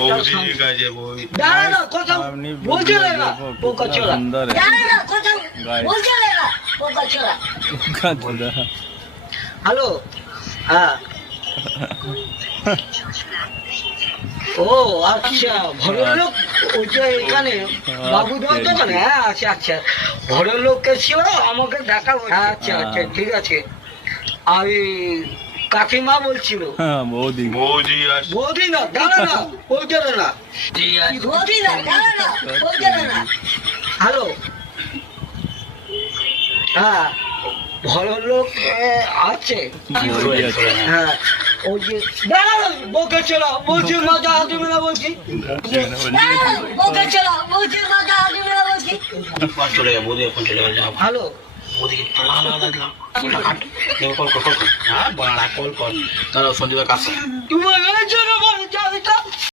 বৌদির কাছে বই দাঁড়া না কথা বলছে না পোকা চলা দাঁড়া না কথা বলছে না পোকা চলা হ্যালো হ্যাঁ ও আচ্ছা ভদ্রলোক ওই যে এখানে বাবু দোকানে হ্যাঁ আচ্ছা আচ্ছা ভদ্রলোককে ছিল আমাকে দেখা আচ্ছা আচ্ছা ঠিক আছে আমি কাকিমা বলছিল বৌদি বৌদি না দাঁড়া না বলছে না বৌদি না দাঁড়া না বলছে না হ্যালো হ্যাঁ ভদ্রলোক আছে হ্যাঁ ওই যে দাঁড়া বকে চলা বলছি মজা দিবে না বলছি বকে চলা বলছি মজা দিবে না বলছি চলে যাবো বৌদি এখন চলে যাবো হ্যালো বৌদিকে কল কর হ্যাঁ বড়া কল কর তারা সন্দীপের কাছে তুমি